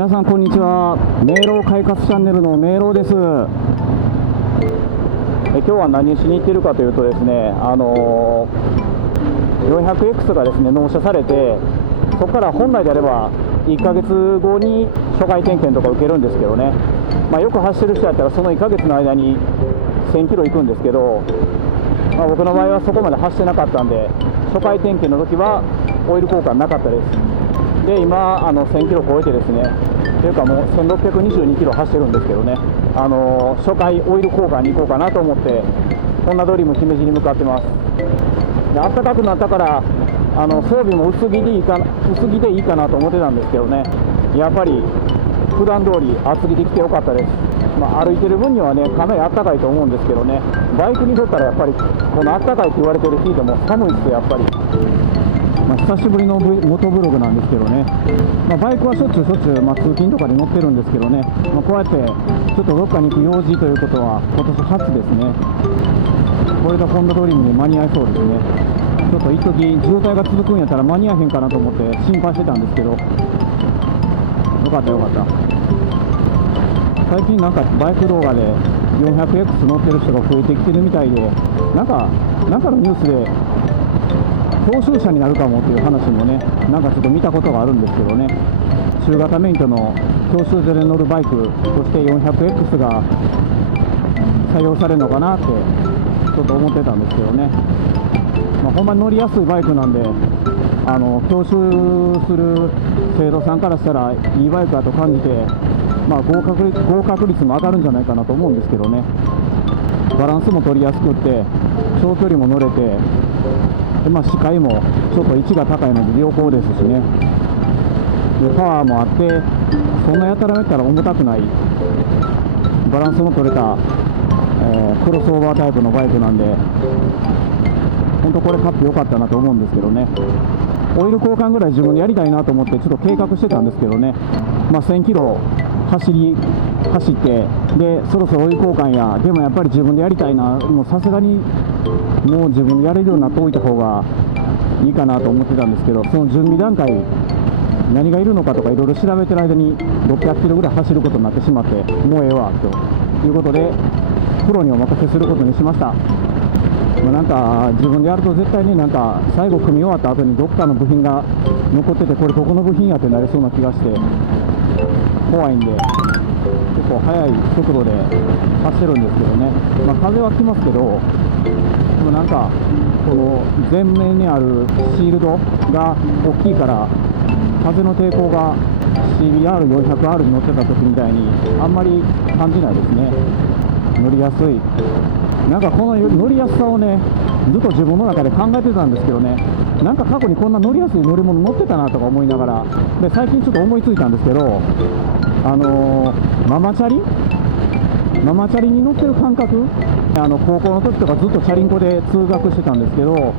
皆さんこんにちは。明朗快活チャンネルの明朗です。今日は何しに行ってるかというとですね、400X がですね納車されて、そこから本来であれば1ヶ月後に初回点検とか受けるんですけどね、よく走ってる人だったらその1ヶ月の間に1000キロ行くんですけど、僕の場合はそこまで走ってなかったんで、初回点検の時はオイル交換なかったです。で今1000キロ超えてですね、というかもう1622キロ走ってるんですけどね、初回オイル交換に行こうかなと思ってホンダドリーム姫路に向かってます。で暖かくなったから装備も薄着でいいかなと思ってたんですけどね、やっぱり普段通り厚着できてよかったです。歩いてる分にはねかなり暖かいと思うんですけどね、バイクにとったらやっぱりこの暖かいって言われてる日でも寒いですよやっぱり。久しぶりの元ブログなんですけどね、バイクはしょっちゅう、通勤とかで乗ってるんですけどね、こうやってちょっとどっかに行く用事ということは今年初ですね。これがホンダドリームに間に合いそうですね。ちょっと一時渋滞が続くんやったら間に合えへんかなと思って心配してたんですけど、よかった。最近なんかバイク動画で 400X 乗ってる人が増えてきてるみたいで、なんかのニュースで教習車になるかもっていう話もね、なんかちょっと見たことがあるんですけどね、中型免許の教習所で乗るバイクとして 400X が採用されるのかなってちょっと思ってたんですけどね、ほんまに乗りやすいバイクなんで、教習する生徒さんからしたらいいバイクだと感じて、合格率も上がるんじゃないかなと思うんですけどね。バランスも取りやすくって長距離も乗れて、で視界もちょっと位置が高いので良好ですしね。でパワーもあって、そんなやたらめったら重たくないバランスの取れた、クロスオーバータイプのバイクなんで、本当これ買ってよかったなと思うんですけどね。オイル交換ぐらい自分でやりたいなと思ってちょっと計画してたんですけどね、1000キロ走って、でそろそろオイル交換や、でもやっぱり自分でやりたいな、もうさすがにもう自分でやれるようになっておいた方がいいかなと思ってたんですけど、その準備段階何がいるのかとかいろいろ調べてる間に600キロぐらい走ることになってしまって、もうええわということでプロにお任せすることにしました。なんか自分でやると絶対になんか最後組み終わった後にどっかの部品が残ってて、これどこの部品やってなりそうな気がして怖いんで、結構速い速度で走ってるんですけどね。風は来ますけど、なんかこの前面にあるシールドが大きいから風の抵抗が CBR400R に乗ってた時みたいにあんまり感じないですね。乗りやすい。なんかこの乗りやすさをねずっと自分の中で考えてたんですけどね、なんか過去にこんな乗りやすい乗り物乗ってたなとか思いながら、で最近ちょっと思いついたんですけど、ママチャリに乗ってる感覚、高校の時とかずっとチャリンコで通学してたんですけど、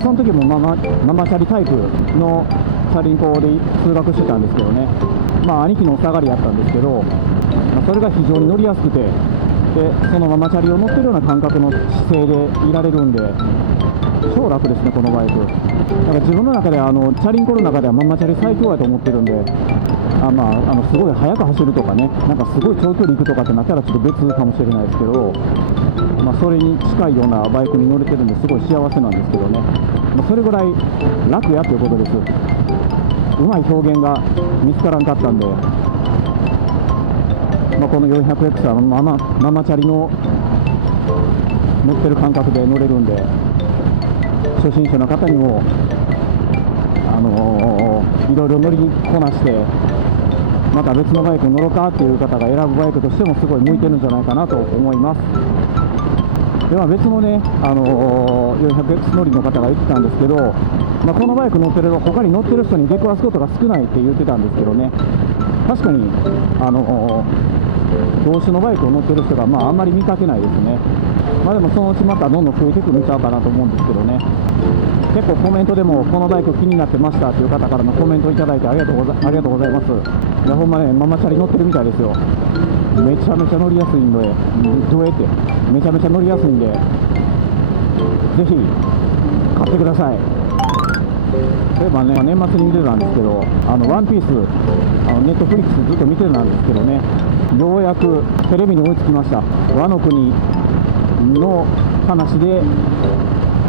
その時もママチャリタイプのチャリンコで通学してたんですけどね、兄貴のお下がりやったんですけど、それが非常に乗りやすくて、でそのママチャリを乗ってるような感覚の姿勢でいられるんで超楽ですねこのバイク。だから自分の中でチャリンコの中ではママチャリ最強やと思ってるんで、すごい速く走るとかね、なんかすごい長距離行くとかってなったらちょっと別かもしれないですけど、それに近いようなバイクに乗れてるんですごい幸せなんですけどね、それぐらい楽やということです。うまい表現が見つからんかったんで、この 400X はママチャリの乗ってる感覚で乗れるんで、初心者の方にもいろいろ乗りこなして、また別のバイクに乗ろうかっていう方が選ぶバイクとしてもすごい向いてるんじゃないかなと思います。では別のね、400X 乗りの方が言ってたんですけど、このバイク乗ってる他に乗ってる人に出くわすことが少ないって言ってたんですけどね、確かに同種のバイクを乗ってる人があんまり見かけないですね。でもそのうちまたどんどん増えてくるんちゃうかなと思うんですけどね。結構コメントでもこのバイク気になってましたという方からのコメントをいただいてありがとうございます。ほんまねママチャリ乗ってるみたいですよ。めちゃめちゃ乗りやすいんで、めちゃめちゃ乗りやすいんで、ぜひ買ってください。例えばね、年末に見てたんですけど、ワンピース、ネットフリックスずっと見てたんですけどね、ようやくテレビに追いつきました。ワノ国の話で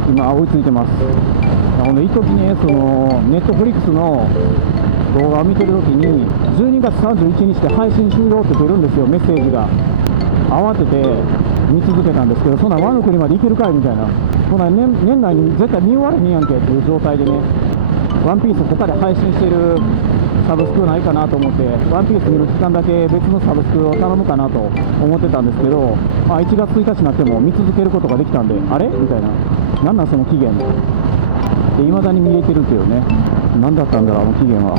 今追いついてます。一時ね、そのネットフリックスの動画を見てるときに12月31日で配信終了って出るんですよ、メッセージが。慌てて見続けたんですけど、そんなワノ国まで行けるかいみたいな、そんな 年内に絶対見終われへんやんけっていう状態でね、ワンピース他で配信してるサブスクないかなと思って、ワンピース見る期間だけ別のサブスクを頼むかなと思ってたんですけど、1月1日になっても見続けることができたんで、あれみたいな、なんなんその期限で、未だに見えてるっていうね、何だったんだろう、あの期限は。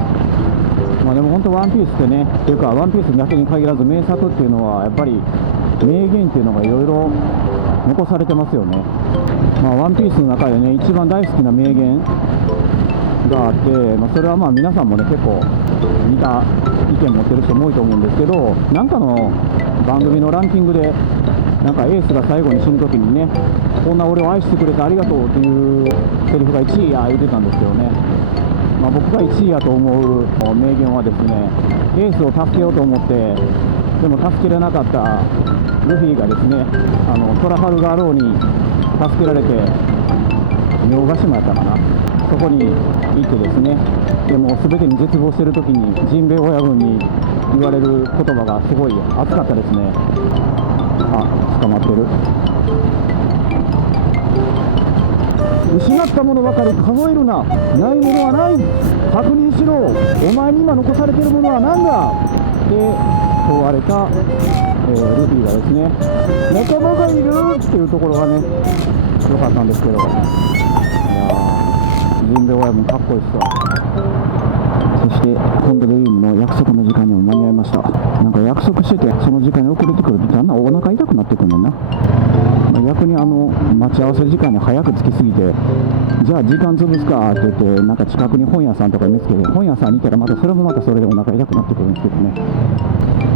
でも本当、ワンピースってね、っていうか、ワンピースだけに限らず、名作っていうのは、やっぱり名言っていうのがいろいろ残されてますよね。ワンピースの中でね、一番大好きな名言があって、それは皆さんもね、結構似た意見持ってる人も多いと思うんですけど、なんかの番組のランキングで、なんかエースが最後に死ぬときにね、こんな俺を愛してくれてありがとうっていうセリフが1位や言ってたんですけどね、僕が1位やと思う名言はですね、エースを助けようと思って、でも助けれなかったルフィがですね、トラファルガーローに助けられて、洋ヶ島やったかな、そこに行ってですね、でも全てに絶望しているときにジンベエ親分に言われる言葉がすごい熱かったですね。捕まってる。失ったものばかり数えるな、ないものはない、確認しろ、お前に今残されているものは何だって問われた、ルフィがですね、仲間がいるっていうところがね、良かったんですけど、いやジンベエ親分かっこいいっすわ。そしてホンダドリームの約束の時間にも間に合いました。なんか約束しててその時間に遅れてくるとだんだんお腹痛くなってくるねんな。逆に待ち合わせ時間に早く着きすぎて、じゃあ時間潰すかって言って、なんか近くに本屋さんとか見つけて、本屋さんに行ったらまたそれもまたそれでお腹痛くなってくるんですけどね。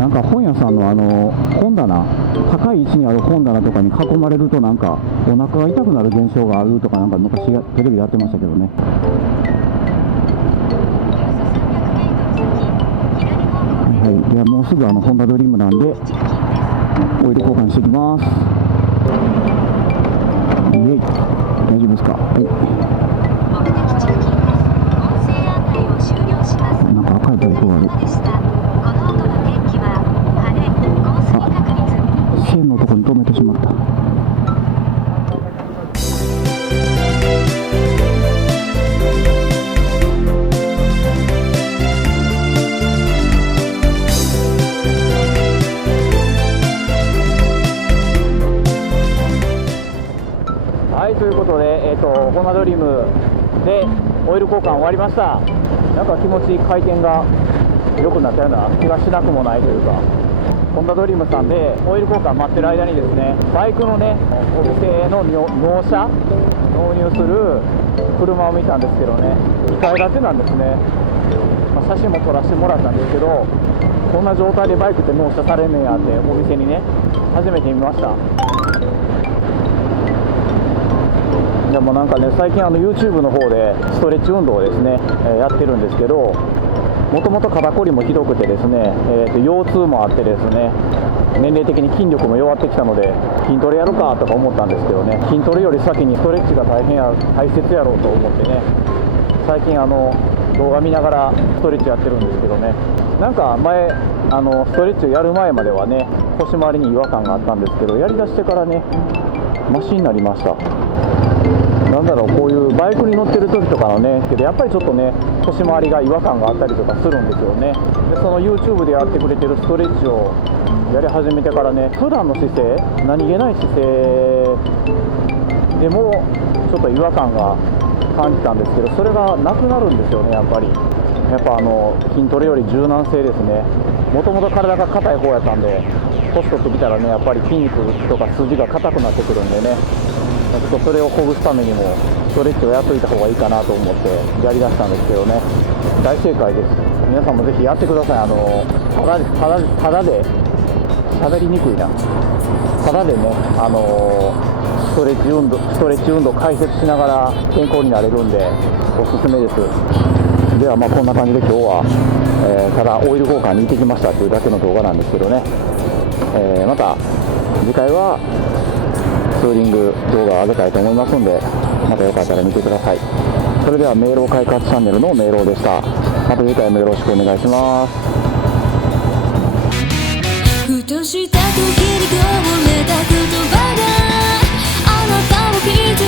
なんか本屋さんの本棚、高い位置にある本棚とかに囲まれるとなんかお腹が痛くなる現象があるとか、なんか昔テレビやってましたけどね。はい、ではもうすぐホンダドリームなんでオイル交換していきます。イエイ、大丈夫ですか。はい、なんか赤いバイクがある。線のところに止めてしまった。はい、ということで、ホンダドリームでオイル交換終わりました。なんか気持ちいい回転が良くなったような気がしなくもないというか、ホンダドリームさんでオイル交換待ってる間にですね、バイクのね、お店の納車納入する車を見たんですけどね、2階建てなんですね。写真も撮らせてもらったんですけど、こんな状態でバイクって納車されんねんやってお店にね、初めて見ました。でもなんかね、最近YouTube の方でストレッチ運動をですね、やってるんですけど、もともと肩こりもひどくてですね、腰痛もあってですね、年齢的に筋力も弱ってきたので筋トレやるかとか思ったんですけどね、筋トレより先にストレッチが大切やろうと思ってね、最近動画見ながらストレッチやってるんですけどね、なんか前ストレッチをやる前まではね、腰回りに違和感があったんですけど、やりだしてからね、マシになりました。なんだろう、こういうバイクに乗ってる時とかのね、けどやっぱりちょっとね、腰回りが違和感があったりとかするんですよね。でその YouTube でやってくれてるストレッチをやり始めてからね、普段の姿勢、何気ない姿勢でもちょっと違和感が感じたんですけど、それがなくなるんですよね。やっぱ筋トレより柔軟性ですね。もともと体が硬い方やったんで、年取ってきたらね、やっぱり筋肉とか筋が硬くなってくるんでね、ちょっとそれをほぐすためにもストレッチをやっといた方がいいかなと思ってやりだしたんですけどね、大正解です。皆さんもぜひやってください。ただで喋りにくいな、ただでね、ストレッチ運動解説しながら健康になれるんでおすすめです。ではこんな感じで今日は、ただオイル交換に行ってきましたというだけの動画なんですけどね、また次回はツーリング動画を上げたいと思いますので、またよかったら見てください。それでは明朗快活チャンネルの明朗でした。また次回もよろしくお願いします。ふとした時にこぼれた言葉があなたを傷